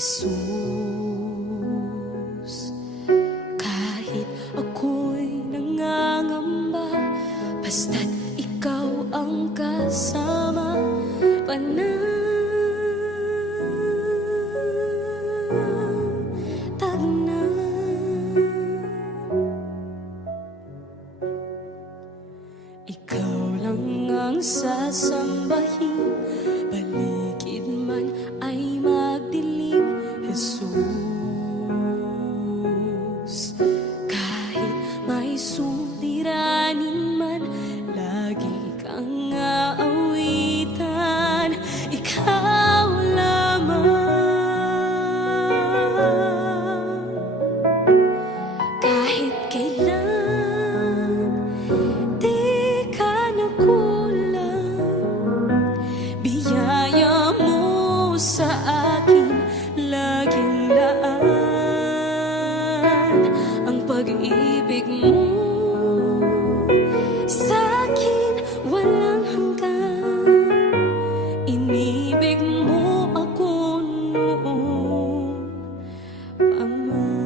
Jesus. Kahit ako'y nangangamba, basta't ikaw ang kasama, panatag na. Ikaw lang ang sasambahin, paligid man ay magdilim, Jesus. Kahit may suliranin man, lagi kang aawitan, ikaw lamang. Kahit kailan di ka nakulang, biyaya mo sa akin laging laan. Ang pag-ibig mo sa'kin walang hanggan. Inibig mo ako noon pa man.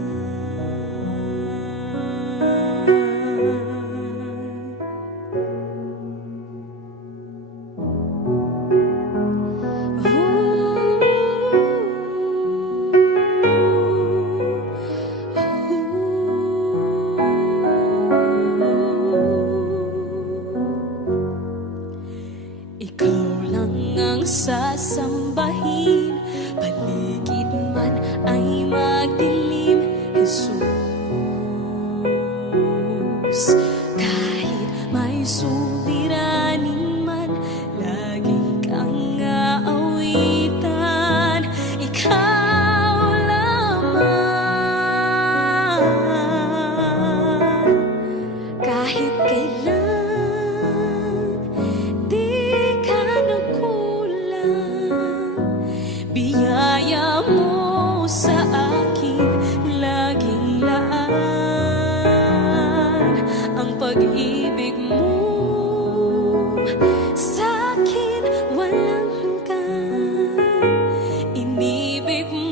Ikaw lang ang sasambahin, paligid man ay magdilim, Jesus. Kahit may suliranin man, lagi kang aawitan, ikaw lamang. Kahit kailan di ka nakulang, biyaya mo sa akin laging laan. Ang pag-ibig mo sa'kin walang hanggan. Inibig mo